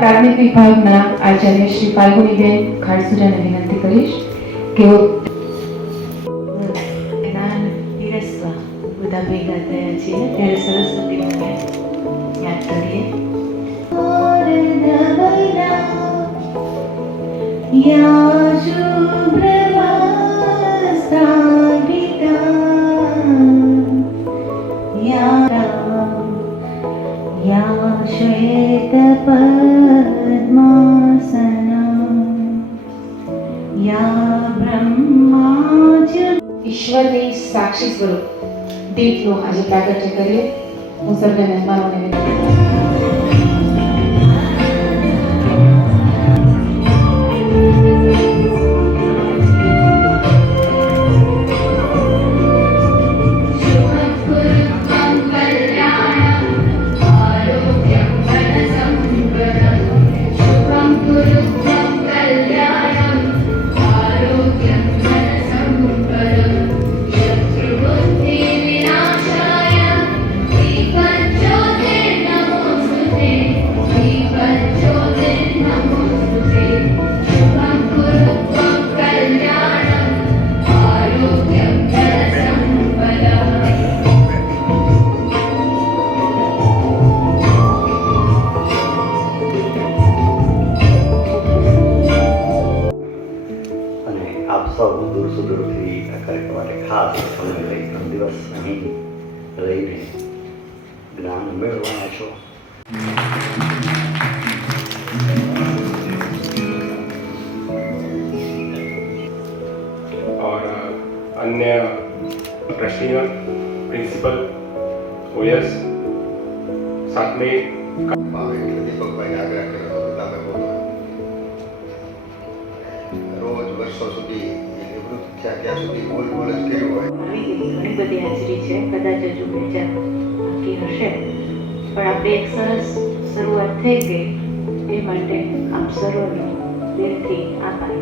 પ્રાથમિક વિભાગના આચાર્ય શ્રી ફાલ્ગુનીબેન ખાડસુજાને વિનંતી કરીશ કે જ્ઞાન પીરસવા બધા ભેગા થયા છીએ ત્યારે સરસ્વતી માને યાદ કરીએ. યા શુભ્રવસ્ત્રાંગિતા યા શ્વેતપદ્માસના યા બ્રહ્માજ. ઈશ્વરની સાક્ષી સ્વરૂપ દીપનું આજે પ્રાગટ્ય કરીએ. હું સર્વે મહેમાનોને વિનંતી કરું. આપ સૌ દૂર સુદૂરથી આ કાર્યક્રમ માટે ખાસ સમય લઈ 3 દિવસ અહીં રહીને જ્ઞાન મેળવવાના છો. और अन्य ट्रस्टीगण, प्रिंसिपल, ओएस साथ में દીપકભાઈને આગ્રહ કર્યો હતો તમે બોલો. રોજ વર્ષો સુધી નિવૃત્ત થયા ત્યાં સુધી બોલ બોલ જ કર્યું હોય. ઘણી બધી હાજરી છે, કદાચ હજુ 2-4 બાકી હશે, પણ આપણે એક સરસ શરૂઆત થઈ ગઈ એ માટે આપ સર્વનો દિલથી આભાર.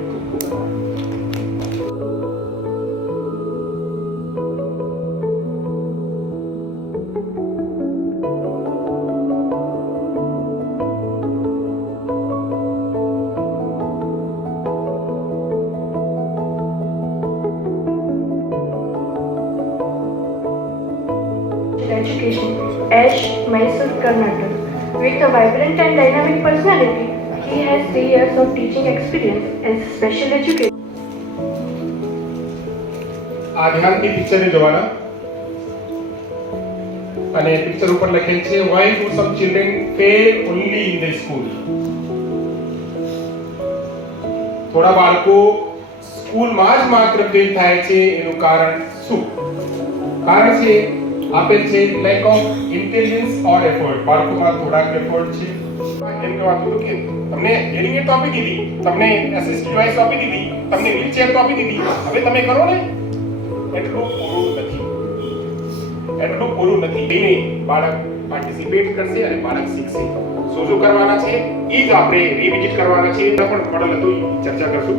Education, Ash, Mysore, Karnataka. With a vibrant and dynamic personality, he has 3 years of teaching experience as a special educator. આ ધ્યાનથી પિક્ચરને જોવાના અને પિક્ચર ઉપર લખેલ છે why do some children fail only in the school. થોડા બાળકો સ્કૂલમાં જ માત્ર ફેલ થાય છે એનું કારણ શું? કારણ છે આપેલ છે lack of intelligence or effort. બાળકોમાં થોડાક એફર્ટ છે. એમ કહેવાતું હતું કે તમને હેરિંગ એડ તો આપી દીધી, તમને એસિસ્ટ ડિવાઇસ આપી દીધી, તમને વ્હીલચેર તો આપી દીધી, હવે તમે કરો ને એટલું પૂરું નથી. એને બાળક પાર્ટિસિપેટ કરશે અને બાળક શીખશે. શું કરવાના છે એ જ આપણે રિવિઝિટ કરવાના છે. એના પણ મોડલ હતું ચર્ચા કરશું.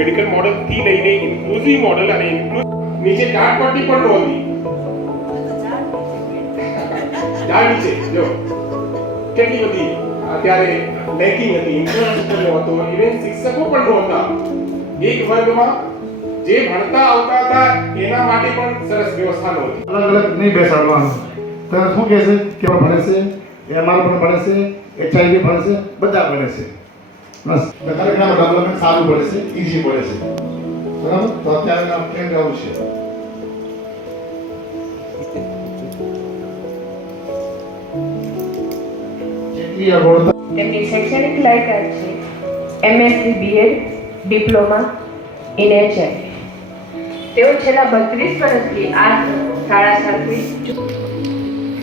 મેડિકલ મોડલ થી લઈને ઇન્ક્લુઝિવ મોડલ અને નીચે ચાર્ટ પટ્ટી પણ નહોતી. જાણી છે જો કેટલી બધી અત્યારે લેકિંગ હતી, ઇન્ફ્રાસ્ટ્રક્ચર નહોતો, ઇવન શિક્ષકો પણ નહોતા. એક વર્ગમાં જે ભણતા આવતા હતા એના માટે પણ સરસ વ્યવસ્થા નહોતી. અલગ અલગ નહીં બેસાડવાનું. તમે શું કહે છે કે ભણે છે, એમઆર પણ ભણે છે, એચઆઈવી ભણે છે, બધા ભણે છે. બસ ખરેખર ડેવલપમેન્ટ સારું પડે છે, ઈઝી પડે છે. બરાબર? તો અત્યારે ટ્રેન્ડ આવું છે. તેમની શૈક્ષણિક લાયકાત છે MSc BEd diploma in HI. તેઓ છેલ્લા 32 વર્ષથી આ શાળા સાથે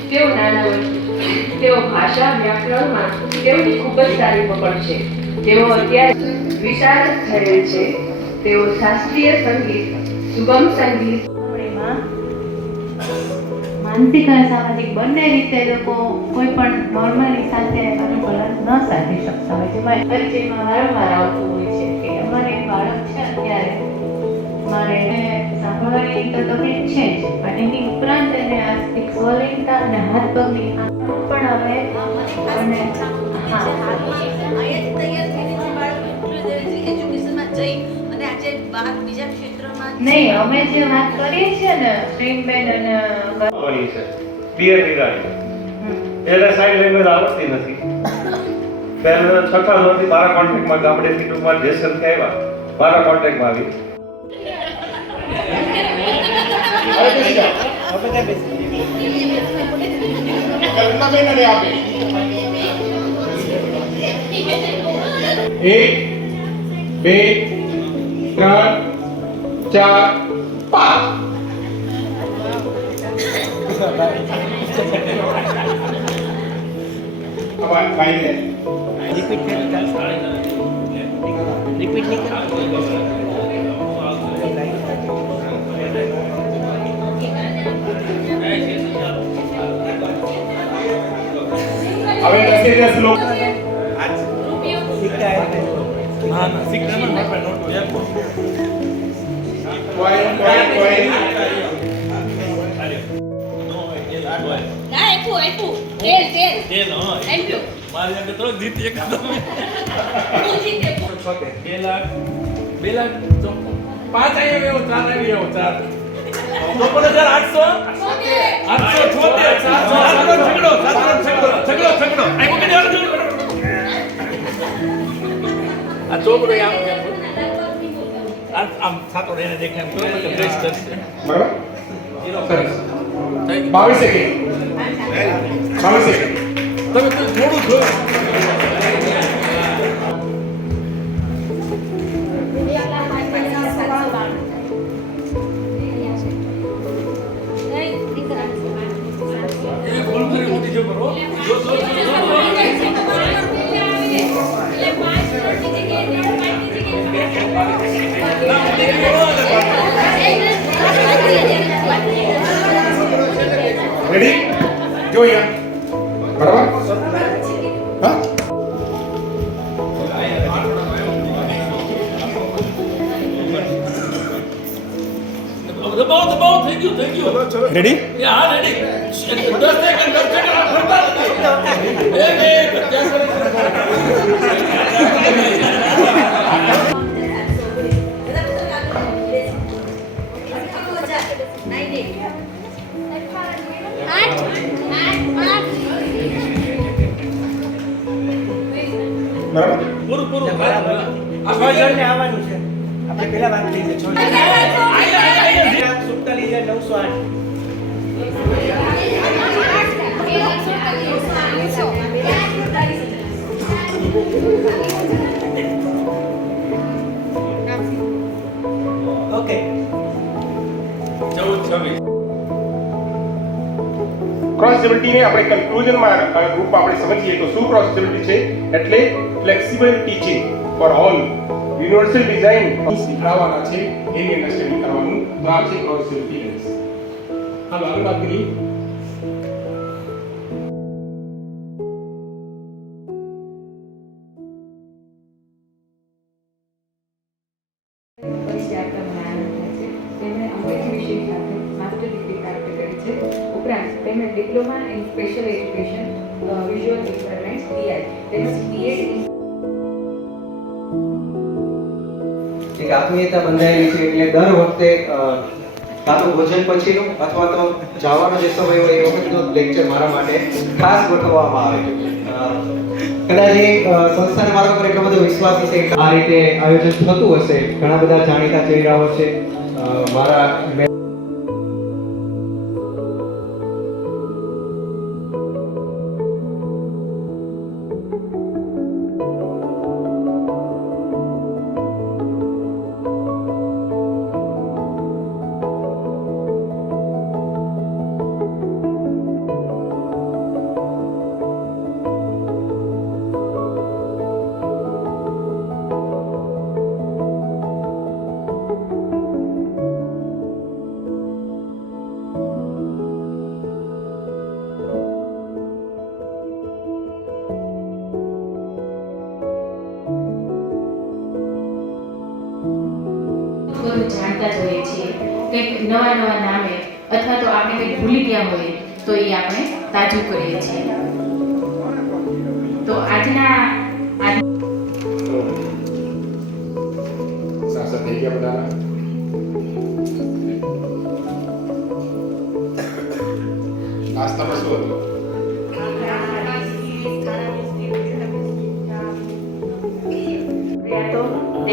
તેઓ નાના હોય. તેઓ ભાષા વ્યાકરણમાં તેઓની ખૂબ જ સારી પકડ છે. તેઓ અત્યારે વિશાળ થયેલ છે. તેઓ શાસ્ત્રીય સંગીત, સુગમ સંગીત, માનસિક અને સામાજિક બંને રીતે લોકો કોઈ પણ નોર્મલી સાથે અનુકૂલન ન સાધી શકતા હોય. જેમાં પરિચયમાં વારંવાર આવતું હોય છે કે અમારે એક બાળક છે અત્યારે, મારે એને સાંભળવાની તો તકલીફ છે જ, પણ એની ઉપરાંત એને આસ્તિક સ્વલિંગતા અને હાથ પગની પણ હવે અને અહીંયાથી તૈયાર થઈને જે બાળકો ઇન્ક્લુઝિવ એજ્યુકેશનમાં જઈ અને આજે બહાર બીજા ક્ષેત્રમાં નહીં, અમે જે વાત કરીએ છીએ ને પ્રેમબેન અને બની છે ડિયર નિરાણી એને સાઈડ લેંગ્વેજ આવડતી નથી. પહેલા છઠ્ઠા ધોરણથી મારા કોન્ટેક્ટમાં ગામડેથી ટૂંકમાં જેસલથી આવ્યા, મારા કોન્ટેક્ટમાં આવી. કલ્પનાબેન અને આપે 1 2 3 4 5 ભાઈને હવે 10 લોકો મારી આગળ તો જીત એકદમ 2 લાખ 5 આવી ગયો 4 આવી ગયો 4 આ ચોકડો આમ થતો એને દેખાય બરાબર સરસ 22 સેકન્ડ 22 સેકન્ડ તમે તો થોડું જોયું રેડી જો અહીંયા બરાબર હા દબાવ થઈ ગયું રેડી હા રેડી 10 સેકન્ડ બરાબર પૂરું આ ભાઈ આવવાનું છે. આપણે પહેલા વાત કરી છે 47,908. ઓકે 14-26 ક્રોસેબિલિટી ને આપણે કન્ક્લુઝનમાં રૂપમાં આપણે સમજીએ તો શું ક્રોસેબિલિટી છે એટલે flexible teaching for all universal design શીખવાડવાના છે એની અન્ડરસ્ટેન્ડિંગ કરવાનું તો આ છે ક્રોસેબિલિટી લેન્સ. હાલો આગળ વાત કરીએ. પછી આપણા આનંદ થાય છે તેમણે અંગ્રેજી વિષય સાથે માસ્ટર ડિગ્રી પ્રાપ્ત કરી છે. ઉપરાંત તેમણે diploma in special education visual impairments PI તેમજ બીએડ ઇન એક આત્મીયતા બંધાયેલી છે એટલે દર વખતે કાં તો ભોજન પછીનો અથવા તો જવાનો જે સમય હોય એ વખતનો લેક્ચર મારા માટે ખાસ ગોઠવવામાં આવે છે. કદાચ એ સંસ્થાના મારા પર એટલો બધો વિશ્વાસ હશે કે આ રીતે આયોજન થતું હશે. ઘણા બધા જાણીતા ચહેરાઓ છે મારા બધું જાણતા જ હોઈએ છીએ કંઈક નવા નવા નામે અથવા તો આપણે કંઈક ભૂલી ગયા હોઈએ તો એ આપણે તાજું કરીએ છીએ. તો આજના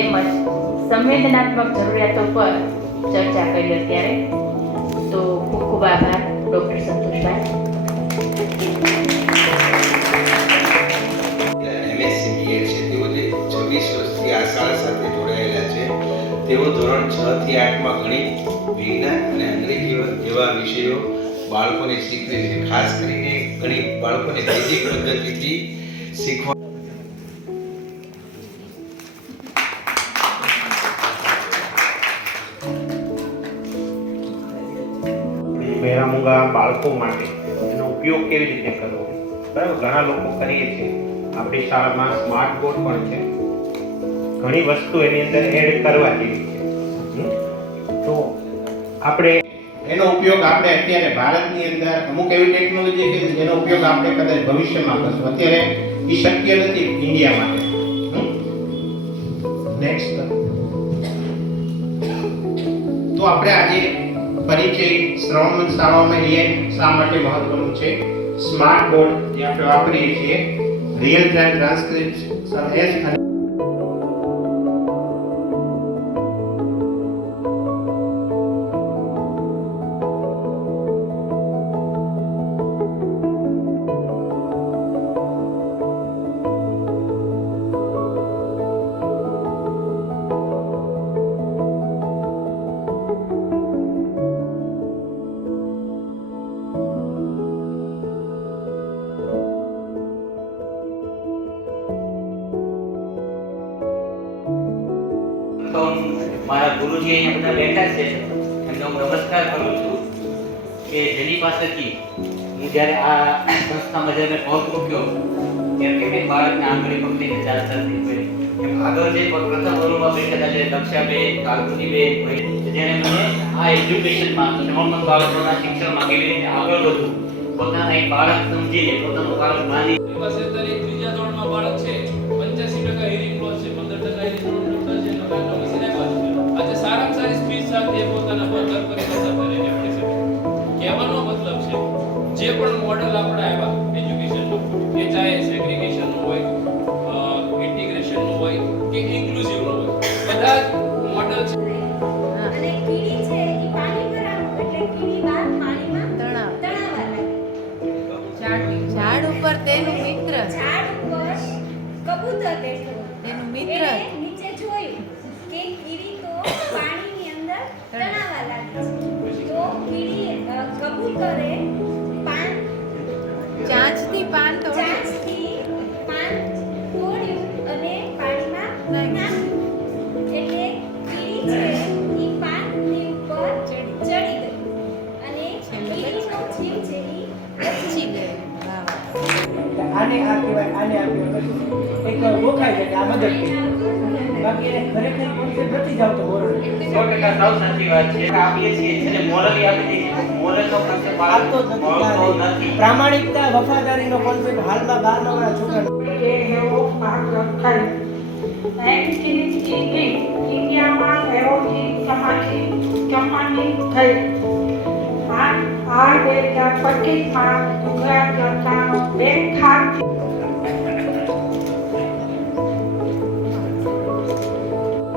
તેમજ સંવેદનાત્મક જરૂરિયાતો પર ચર્ચા કરી અત્યારે. તો ખૂબ ખૂબ આભાર ડૉક્ટર સંતોષભાઈ. MSc BEd છે તેઓ જે 26 વર્ષથી આ શાળા સાથે જોડાયેલા છે. તેઓ ધોરણ 6 થી 8 માં ગણિત, વિજ્ઞાન અને અંગ્રેજી જેવા વિષયો બાળકોને શીખવે છે. ખાસ કરીને ગણિત બાળકોને બેઝિક પદ્ધતિથી શીખવા. બહેરામૂંગા બાળકો માટે એનો ઉપયોગ કેવી રીતે કરવો, બરાબર? ઘણા લોકો કરીએ છીએ. આપણી શાળામાં સ્માર્ટ બોર્ડ પણ છે. ઘણી વસ્તુ એની અંદર એડ કરવા જેવી છે. તો આપણે એનો ઉપયોગ આપણે અત્યારે ભારતની અંદર અમુક એવી ટેકનોલોજી છે જેનો ઉપયોગ આપણે કદાચ ભવિષ્યમાં કરશું. અત્યારે એ શક્ય નથી ઇન્ડિયા માટે. નેક્સ્ટ તો આપણે આજે પરિચય શ્રવણ શાળાઓમાં AI શા માટે મહત્વનું છે, સ્માર્ટ બોર્ડ જે આપણે વાપરીએ છીએ, રિયલ ટાઈમ ટ્રાન્સક્રિપ્શન એસ અને તો મારા ગુરુજી અહીંયા બધા બેઠા છે એમને હું નમસ્કાર કરું છું કે જેની પાસેથી હું જ્યારે આ સંસ્થામાં જ્યારે પગ મૂક્યો ત્યારે કે બાળકને આંગળી પકડીને ચાલતા શીખવે. એમ આગળ જે પ્રથમ વર્ગમાં બેઠા છે દક્ષાબેન, કાકુજીબેન, જેણે મને આ એજ્યુકેશનમાં શ્રવણમંદ બાળકોના શિક્ષણમાં કેવી રીતે આગળ વધવું, પોતાના એક બાળક સમજીને પોતાનું બાળક માની. પાસે અત્યારે ત્રીજા ધોરણમાં બાળક છે, 85% હિયરિંગ લોસ છે, 15% હિયરિંગ લોસ છે, આજે સારામાં સારી સ્પીચ સાથે પોતાના ઘર પરિવાર સાથે રહેવું શકે. કહેવાનો મતલબ છે જે પણ મોડેલ આપણે આવ્યા એજ્યુકેશનનું, એ ચાહે સેગ્રીગેશનનું હોય, ઇન્ટિગ્રેશનનું હોય કે ઇન્ક્લુઝિવનું હોય, બધા જ મોડેલ છે. અને કીડી છે એ પાણી ભરાવું એટલે કીડી બહાર પાણીમાં તણાવવા લાગે. ઝાડ ઉપર તેનું મિત્ર, ઝાડ ઉપર કબૂતર બેઠું તેનું મિત્ર. એને નીચે જોયું કે કીડી તો પાણીની અંદર તણાવવા લાગી છે. તો કીડી કબૂતરે પાન ચાંચથી પાન તોડ્યું અને પાણીમાં નાખ્યું. એટલે કીડી છે એ પાનની ઉપર ચડી ગઈ અને કીડીનો જીવ છે એ બચી ગયો. આને આ કહેવાય, આને આ કહેવાય. એક ગોખાય છે કે આ મદદ કરે. બાકી એને ખરેખર કોન્સેપ્ટ નથી જ આવતો મોરલ. 100% સાવ સાચી વાત છે. આપીએ છીએ એટલે મોરલી આપી દઈએ. મોરલનો કોન્સેપ્ટ આવતો નથી. પ્રામાણિકતા, વફાદારીનો કોન્સેપ્ટ હાલમાં 12 વાળા છોકરા એવો ભાગ લખાય. ઇન્ડિયામાં એવોથી સમાજની જમવાની થઈ. આ 2025માં ગુજરાત સરકારનો બે ખાત.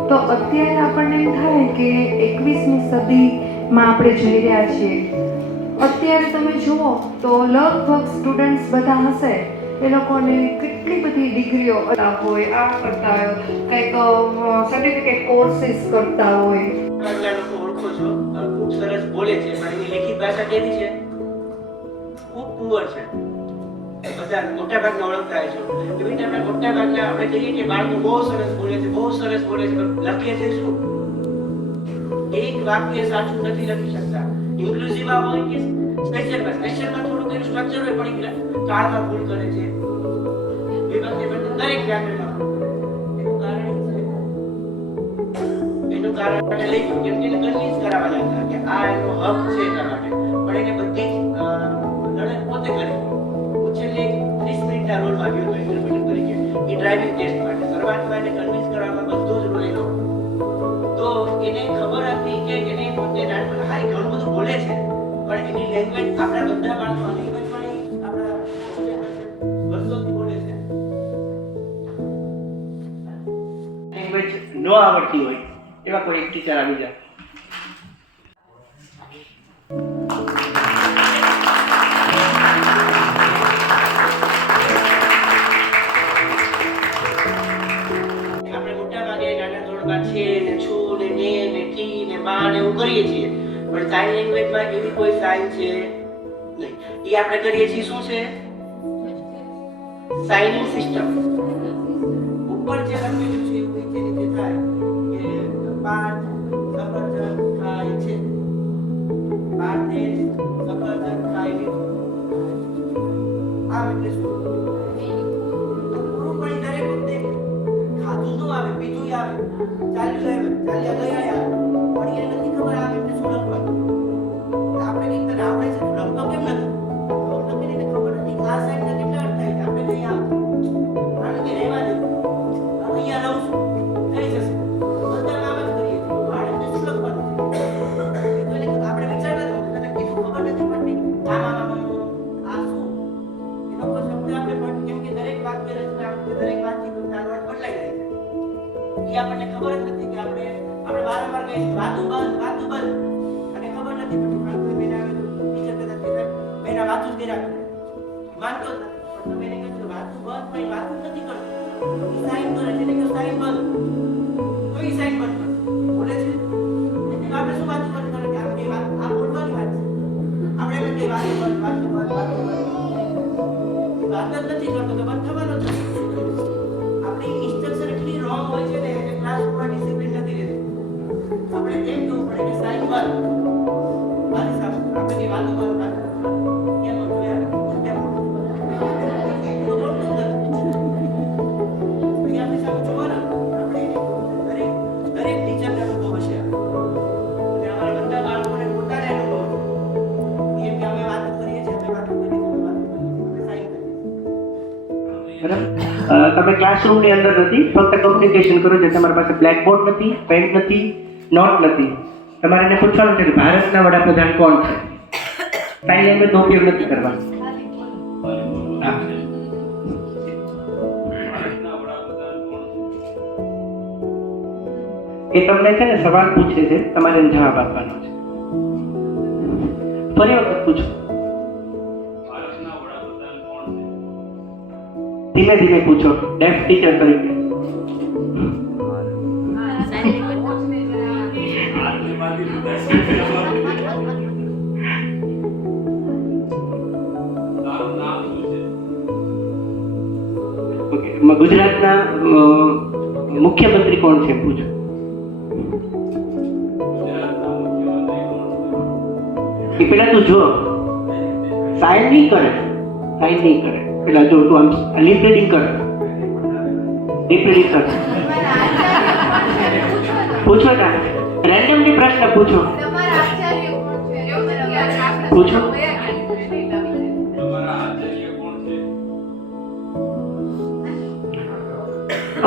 તો અત્યારે આપણને એમ થાય કે 21મી સદીમાં આપણે જઈ રહ્યા છીએ. અત્યારે તમે જુઓ તો લગભગ સ્ટુડન્ટ્સ બધા હશે એ લોકોને કેટલી બધી ડિગ્રીઓ હોય, આ કરતા હોય, કંઈક સર્ટિફિકેટ કોર્સીસ કરતા હોય. કેટલા લોકો ઓળખો છો, ખૂબ સરસ બોલે છે, પણ એની લેખિત ભાષા કેવી છે? ખૂબ પુઅર છે. બધા મોટા ભાગના ઓળખતા હોય છે. એવી રીતે આપણે મોટા ભાગના આપણે કહીએ કે બાળકો બહુ સરસ બોલે છે, બહુ સરસ બોલે છે, પણ લખીએ છે શું? એક વાક્ય સાચું નથી લખી શકતા. ઇન્ક્લુઝિવ હોય કે સ્પેશિયલમાં થોડું એનું સ્ટ્રક્ચર હોય, પણ કાળમાં ભૂલ કરે છે. વિભક્તિ પણ દરેક વ્યાકરણમાં એનું કારણ આપણે લઈ ગયું કેમ કે કન્વિન્સ કરાવવા લાગ્યા કે આ એનો હક છે એના માટે, પણ એને બધી લડત પોતે કરી. હું છેલ્લે 30 મિનિટના રોલમાં ગયો હતો ઇન્ટરપ્રેટર તરીકે એ ડ્રાઇવિંગ ટેસ્ટ માટે. શરૂઆતમાં એને કન્વિન્સ કરવામાં બધો જ રોલ એનો. તો એને ખબર હતી કે એને પોતે નાનપણ હારી ઘણું બધું બોલે છે, પણ એની લેંગ્વેજ આપણા બધા બાળકો લેંગ્વેજ પણ આપણા વર્ષોથી બોલે છે. લેંગ્વેજ ન આવડતી હોય એવા કોઈ એક ટીચર આવી જાય. આપણે મોટા ભાગે નાના ધોરણમાં છે ને છું ને ને કી ને બા ને એવું કરીએ છીએ, પણ સાઇન લેંગ્વેજમાં એવી કોઈ સાઇન છે નહીં. એ આપણે કરીએ છીએ શું છે? Signing system. ઉપર જે લખેલું છે એવું નીચે નીચે થાય કે પાઠ સફરજન ખાય છે, પાઠે સફરજન ખાય છે. આ એટલે શું? પૂરું પડી દરેક વખતે ખાધું ન આવે, પીધું આવે, ચાલ્યા ગયા પણ એને નથી ખબર આવે એટલે શું લખવાનું. આપણે કંઈક તને આવડે છે લખતો કેમ નથી? લખીને એને ખબર નથી આ સાઈડના કેટલા અર્થ થાય છે. આપણે નહીં આવડે આને કે રહેવા દે, અહીંયા લઉં છું થઈ જશે. બધા કામ જ કરીએ બાળકને શું લખવાનું છે? આપણે વિચારતા તને કીધું ખબર નથી પડતી આ શું એનો કોઈ શબ્દ આપણે પણ કેમ કે દરેક વાક્ય રચના દરેક વાતચીત બદલાઈ જાય છે. એ આપણને ખબર જ નથી કે આપણે વારંવાર કહીએ વાતું બંધ અને ખબર નથી પડતી. આપણે બેન આવે તો ટીચર કહેતા કે બેના વાતું જ કર્યા કરે, માનતો જ નથી. પણ તમે એને કહેશો વાતું બંધ પણ વાતું જ નથી કરતો, એ સાઈન કરે છે એટલે કે સાઈન બંધ, તો એ સાઈન બંધ કરે બોલે છે. આપણે શું વાતું બંધ કરે કે આપણે વાત આ બોલવાની વાત છે, આપણે એમ કે વાતું બંધ વાત જ નથી કરતો તો બંધ થવાનો જ નથી. આપણી ઇન્સ્ટ્રક્શન એટલી રોંગ હોય છે ને એટલે ક્લાસમાં ડિસિપ્લિન નથી રહેતું. આપણે એમ કહેવું પડે કે સાઈન બંધ મારી સામે આપણે કે વાતું બંધ કેમ જોયા કેમ તો બોલતું જ નથી. આપણી સામે જોવાના આપણે દરેક ટીચરને અનુભવ હશે અને અમારા બધા બાળકોને પોતાને અનુભવ છે એમ કે અમે વાત કરીએ છીએ સાઈન કરીએ. તમે ક્લાસરૂમની અંદર નથી, ફક્ત કમ્યુનિકેશન કરો છો. તમારી પાસે બ્લેકબોર્ડ નથી, પેન નથી, નોટ નથી. તમારે એને પૂછવાનું છે કે ભારતના વડાપ્રધાન કોણ છે? સાઇન લેંગ્વેજનો ઉપયોગ નથી કરવાનો. એ તમને છે ને સવાલ પૂછે છે, તમારે જવાબ આપવાનો છે. ફરી વખત પૂછો. ધીમે ધીમે પૂછો, ડેફ ટીચર તરીકે. ગુજરાતના મુખ્યમંત્રી કોણ છે પૂછો. એ પેલા તું જો સાઈન નહીં કરે પેલા જો તું આમ લિપ રીડિંગ કર. પૂછો ને રેન્ડમલી પ્રશ્ન પૂછો.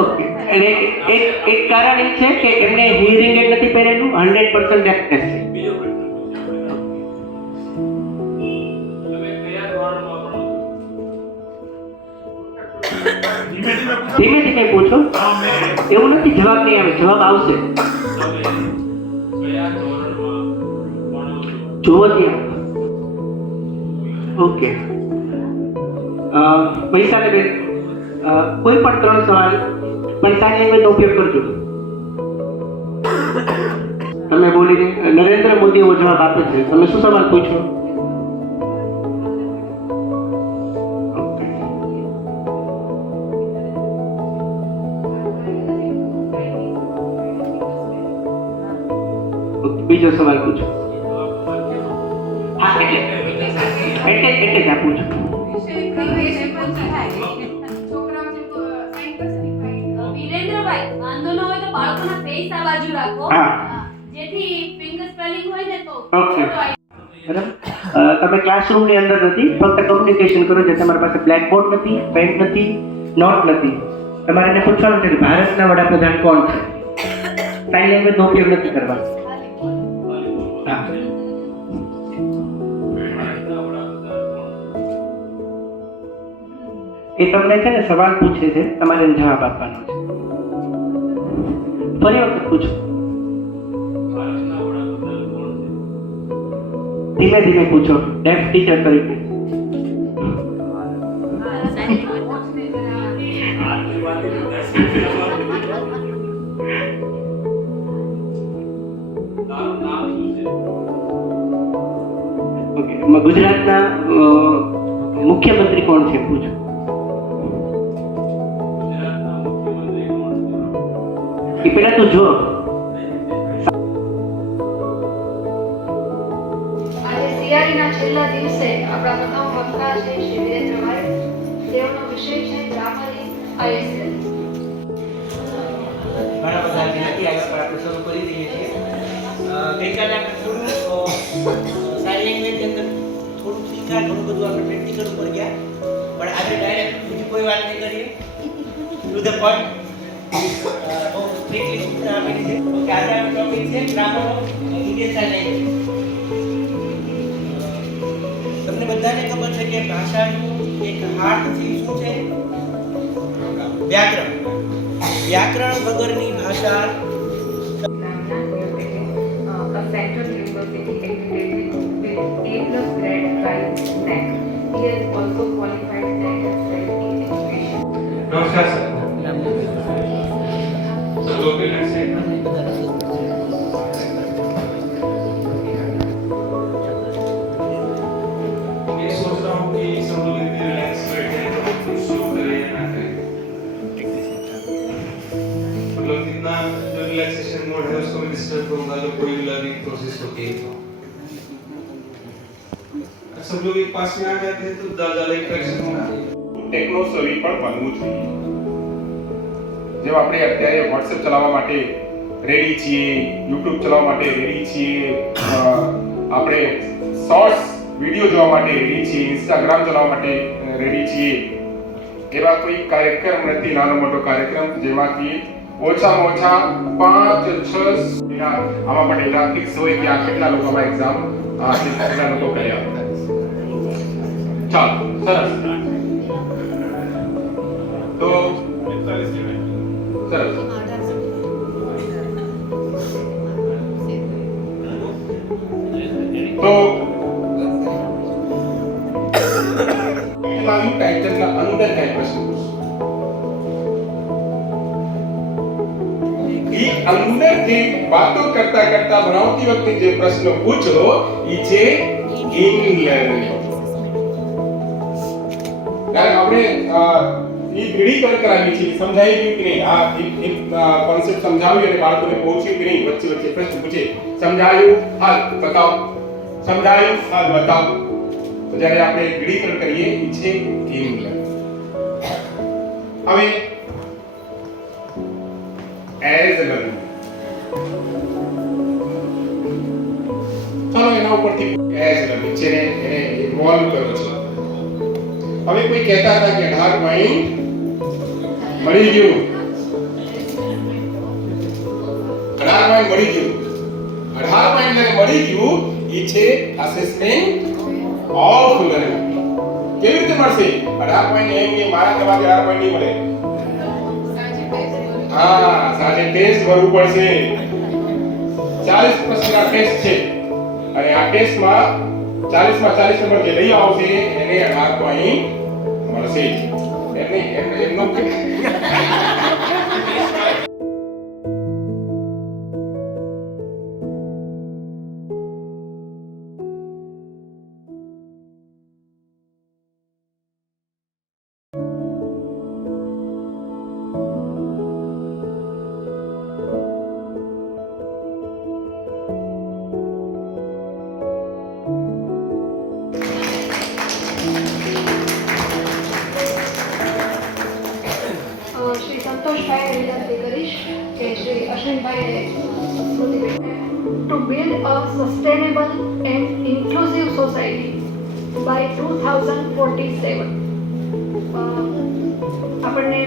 ઓકે. અને એક કારણ એ છે કે એમને હિયરિંગ એડ નથી પહેરેલું, 100% એક્ટિવ છે. ધીમે ધીમે પૂછો. એવું નથી જવાબ નહીં આવે, જવાબ આવશે. જુઓ ત્યાં. ઓકે. પૈસાને બેન કોઈ પણ 3 સવાલ પણ સાઇન લેંગ્વેજનો ઉપયોગ કરજો. તમે બોલીને નરેન્દ્ર મોદી એવો જવાબ આપે છે, તમે શું સવાલ પૂછો? બીજો સવાલ પૂછો. હા એટલે જ આ પૂછો. વિરેન્દ્રભાઈ, વાંધો ન હોય તો બાળકોના ફેસ આ બાજુ રાખો, જેથી ફિંગર સ્પેલિંગ હોય ને તો ઓકે. તમે ક્લાસરૂમની અંદર નથી, ફક્ત કમ્યુનિકેશન કરો છો. તમારી પાસે બ્લેકબોર્ડ નથી, પેન નથી, નોટ નથી. તમારે એને પૂછવાનું છે કે ભારતના વડાપ્રધાન કોણ છે? સાઇન લેંગ્વેજનો ઉપયોગ નથી કરવાનો. એ તમને છે ને સવાલ પૂછે છે, તમારે જવાબ આપવાનો છે. ફરી વખત પૂછો. બાળકના વડાપ્રધાન કોણ છે? ધીમે ધીમે પૂછો, ડેફ ટીચર તરીકે. આટલી વાત તારું નામ શું છે? ઓકે, ગુજરાતના મુખ્યમંત્રી કોણ છે પૂછો. ગુજરાતના મુખ્યમંત્રી કોણ છે? એ પેલા તો જો. આજે સિયાળીના છેલ્લા દિવસે આપણા પ્રથમ વક્તા છે શ્રી વિરેન્દ્રભાઈ. તેઓનો વિષય છે ગ્રામર ઇન ISL. ઘણા બધા વિદ્યાર્થી આગળ પર આપણે શરૂ કરી દઈએ છીએ. ગઈકાલે આપણે થોડું સાઇન લેંગ્વેજ અંદર થોડું શીખ્યા, ઘણું બધું આપણે પ્રેક્ટિકલ ઉપર ગયા, પણ આજે ડાયરેક્ટ બીજી કોઈ વાત નહીં કરીએ, ટુ ધ પોઈન્ટ. બહુ સ્ટ્રિક્ટલી સૂચના આપેલી છે. ઓકે, આજે આપણો ટોપિક છે grammar of Indian sign language. તમને બધાને ખબર છે કે ભાષાનું એક હાર્ટથી શું છે? વ્યાકરણ. વ્યાકરણ વગરની ભાષા a central university accredited with A+ grade by NAC. He has also qualified NAC as well in education. નમસ્કાર સર. सब लोग रिलैक्स है. मैं सोच रहा हूँ कि सब लोग इतने रिलैक्स बैठे हैं तो कुछ शुरू करें या ना करें. मतलब इतना जो रिलैक्सेशन मोड है उसको मैं डिस्टर्ब करूँगा जो कोई लर्निंग प्रोसेस होती है. सब लोग एक पास में आ जाते हैं तो ज़्यादा इंटरेक्शन होगा. ટેકનોસેવી પણ બનવું જોઈએ. જેમ આપણે અત્યારે WhatsApp ચલાવવા માટે રેડી છીએ, YouTube ચલાવવા માટે રેડી છીએ, આપણે શોર્ટ્સ વિડિયો જોવા માટે રેડી છીએ, Instagram ચલાવવા માટે રેડી છીએ. એવા કોઈ કાર્યક્રમ નથી, નાનો મોટો કાર્યક્રમ જેમાંથી ઓછામાં ઓછા 5-6 આમાં પણ એના ફિક્સ હોય કે આ કેટલા લોકોમાં એક્ઝામ કેટલા લોકો કર્યા. ચાલો સરસ. તો સરસ. તો ટાઇટલના અંદર કઈ પ્રશ્ન એ અંદર જે વાતો કરતા કરતા ભણાવતી વખતે જે પ્રશ્ન પૂછો એ છે ઇંગ્લિશ. આપણે એ પીડી કરાવી છે, સમજાઈ ગયું કે નહીં? આ એક કોન્સેપ્ટ સમજાવ્યું અને બાળકોને પહોંચ્યું કે નહીં? વચ્ચે વચ્ચે પ્રશ્ન પૂછે, સમજાયું? હાલ બતાવો. સમજાયું? હાલ બતાવો. તો જ્યારે આપણે પીડીકરણ કરીએ એ છે ઇંગ્લિશ. હવે એઝ લર્નિંગ, ચાલો એના ઉપરથી એઝ લર્નિંગ છે એને ઇન્વોલ્વ કરો છો. હવે કોઈ કહેતા હતા કે 18 પોઈન્ટ મળી ગયું, 18 પોઈન્ટ મળી ગયું. 18 પોઈન્ટ મળી ગયું એ છે અસેસમેન્ટ ઓફ લર્નિંગ. કેવી રીતે મળશે? 18 પોઈન્ટ એમ કે મારા તમારે 18 પોઈન્ટ નહીં મળે. હા, સાંજે ટેસ્ટ ભરવું પડશે. 40 પ્રશ્નના ટેસ્ટ છે અને આ ટેસ્ટમાં 40 માં 40 નંબર જે લઈ આવશે એને 18 પોઈન્ટ મળશે. એમનો શ્રી સંતોષભાઈને વિનંતી કરીશ કે શ્રી અશ્વિનભાઈને સ્મૃતિ ભેટ. To build a sustainable and inclusive society by 2047. આપણને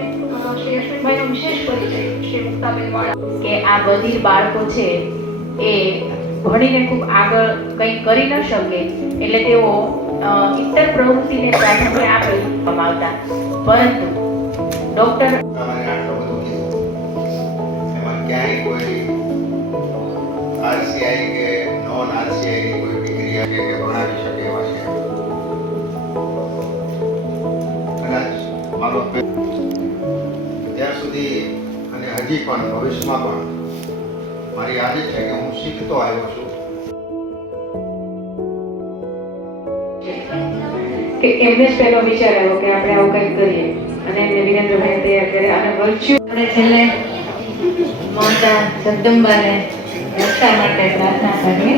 શ્રી અશ્વિનભાઈનો વિશેષ પરિચય શ્રી મુક્તાબેન વાળા. કે આ બધી બાળકો છે એ ભણીને ખૂબ આગળ કંઈ કરી ન શકે એટલે તેઓ ઇતર પ્રવૃત્તિને પ્રાધાન્ય આપી કમાવતા, પરંતુ ડૉક્ટર તમારે આટલું બધું કીધું એમાં ક્યાંય આરસીઆઈ કે નોન આરસીઆઈની કોઈ ડિગ્રી આપે કે ભણાવી શકે એવા છે. કદાચ મારો ત્યાં સુધી અને હજી પણ ભવિષ્યમાં પણ મારી આદત છે કે હું શીખતો આવ્યો છું. કે એમને જ પહેલો વિચાર આવ્યો કે આપણે આવું કંઈક કરીએ અને એમને વિરેન્દ્રભાઈ તૈયાર કર્યા અને વર્ચ્યુઅલ આપણે છેલ્લે માતા જગદંબાને રક્ષા માટે પ્રાર્થના કરીએ.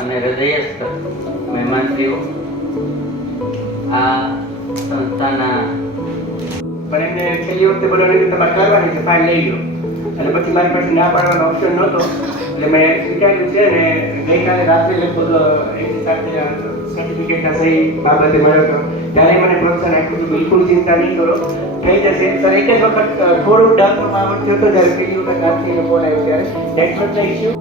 અને હૃદયસ્થ મહેમાનશ્રીઓ, આ સંસ્થાના પણ એમને છેલ્લી વખતે બોલાવી કે તમારે કરવાની છે, ફાઇલ લઈ લો. અને પછી મારી પાસે ના પાડવાનો ઓપ્શન નહોતો એટલે મેં સ્વીકાર્યું છે ને ગઈકાલે રાત્રે લગભગ એની સાથે સર્ટિફિકેટના સહી બાબતે મળ્યો હતો ત્યારે મને પ્રોત્સાહન આપ્યું હતું બિલકુલ ચિંતા નહીં કરો, થઈ જશે. સર એક જ વખત થોડુંક ડાઉનમાં આવડતું હતો જ્યારે પેલી વખત રાત્રે ફોન આવ્યો ત્યારે નેટવર્કના ઇસ્યુ